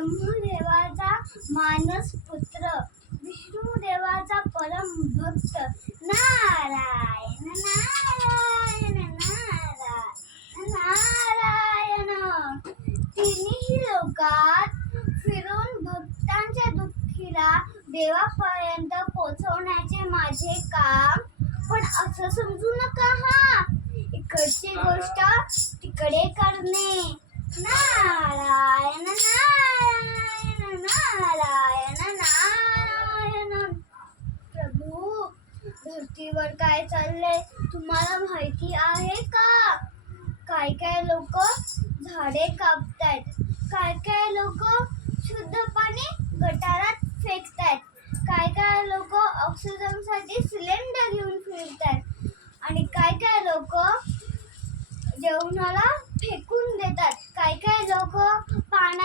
ब्रह्मदेवाचा मानस पुत्र, विष्णुदेवाचा परम भक्त, नारायण नारायण नारायण नारायण. तिन्ही लोकात फिरून भक्तांच्या दुःखीला देवापर्यंत पोहोचवण्याचे माझे काम. पण असं समजू नका हा, इकडची गोष्ट तिकडे करणे. नारायण नारायण नारायण नारायण. प्रभू, धरतीवर काय चाललंय तुम्हाला माहिती आहे का? काय लोक झाडे कापतायत, काय लोक शुद्ध पाणी गटारात फेकतायत, काय लोक ऑक्सिजनसाठी सिलेंडर घेऊन फिरतायत, आणि काय लोक जेवणाला फेकून देतात, काय लोक पाण्यात